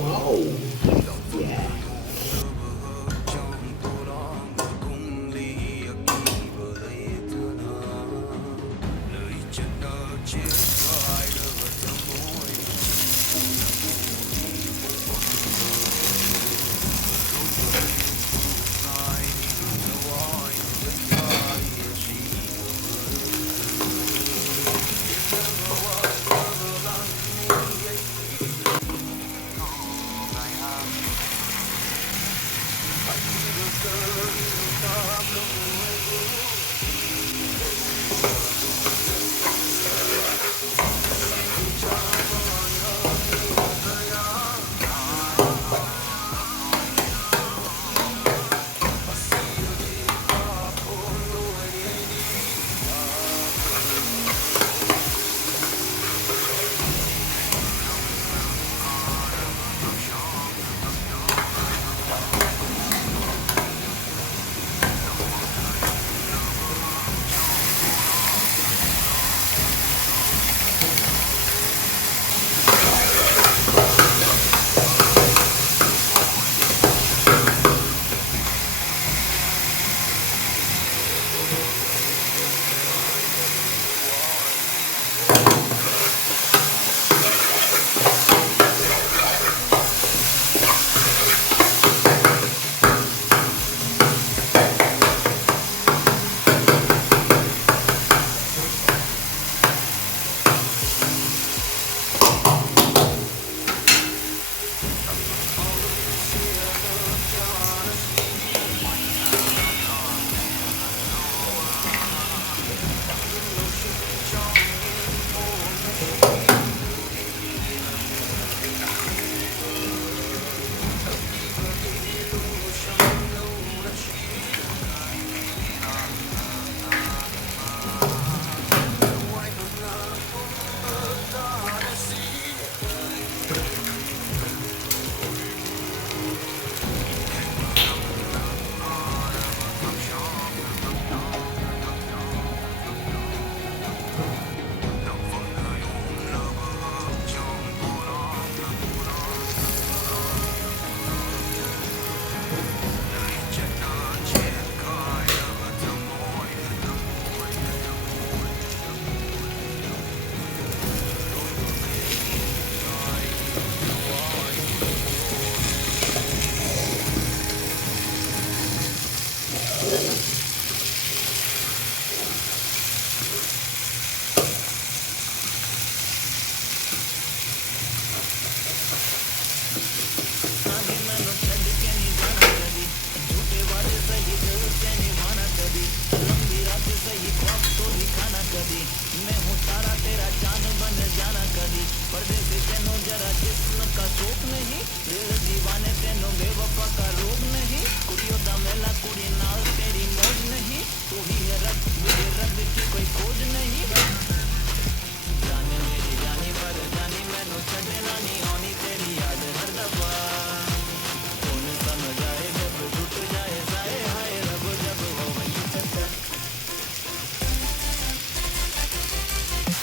Wow. Yeah.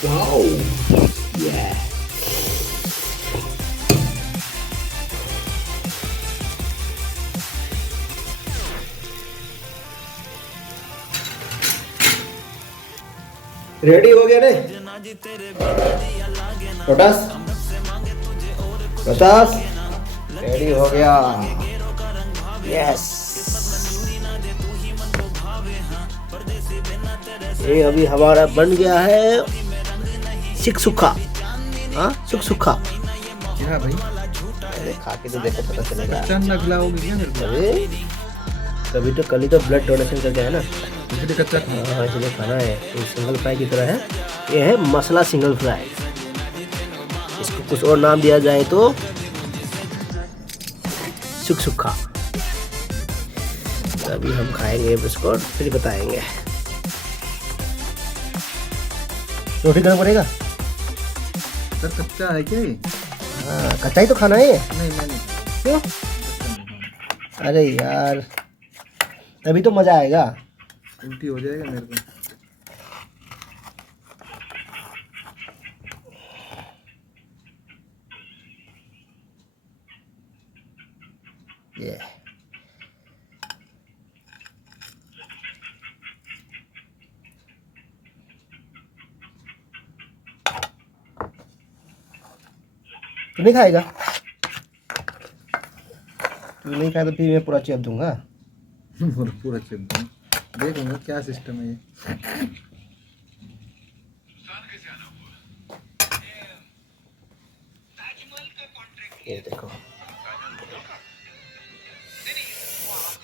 Wow. Yeah. Ready हो गया रे रोटास रोटास रेडी हो गया यस ये अभी हमारा बन गया है शिकसुखा हाँ शिकसुखा क्या भाई अरे खा के तो देखो पता चलेगा कच्चा खिलाओगे क्या मेरे को? अरे कभी तो कल ही तो ब्लड डोनेशन करके है ना इसलिए कच्चा खा हाँ इसलिए खाना है तो सिंगल फ्राई की तरह है ये है मसाला सिंगल फ्राई इसको कुछ और नाम दिया जाए तो सुखा तो अभी हम खाएंगे इसको फिर बताएंगे रोटी करना पड़ेगा सर कच्चा है क्या ये? हाँ कच्चा ही तो खाना है ये नहीं मैं नहीं क्यों कच्चा नहीं खाना। अरे यार तभी तो मजा आएगा उल्टी हो जाएगा मेरे को। ये तू नहीं खाएगा? तू नहीं खाए तो फिर मैं पूरा चेप दूंगा। पूरा चिप देखूंगा क्या सिस्टम है ये। ये देखो,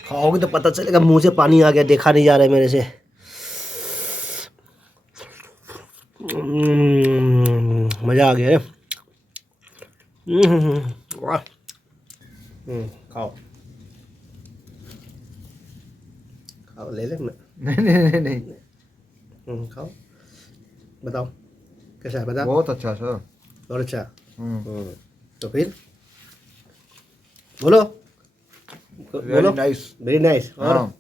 खाओगे तो पता चलेगा। मुंह से पानी आ गया, देखा नहीं जा रहा है मेरे से। मज़ा आ गया है। वाह। खाओ खाओ, ले ले मैं। नहीं नहीं नहीं, खाओ, बताओ कैसा है, बताओ। बहुत अच्छा सर। और अच्छा। हम्म, तो फिर बोलो, वेरी बोलो। नाइस। Very nice. और हाँ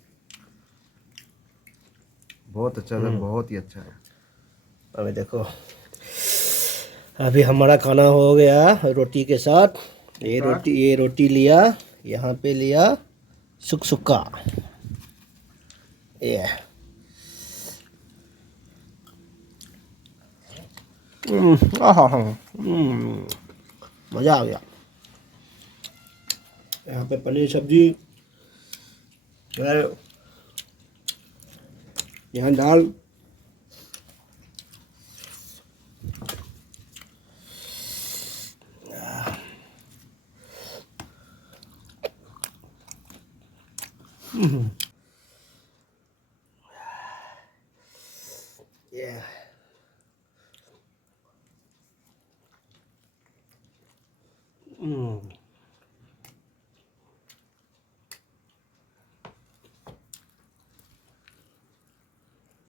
बहुत अच्छा सर, बहुत ही अच्छा है। अभी देखो, अभी हमारा खाना हो गया रोटी के साथ। ये रोटी लिया, यहाँ पे लिया सुक्का। ये मज़ा आ गया। यहाँ पे पनीर सब्जी, और यहाँ दाल। Yeah.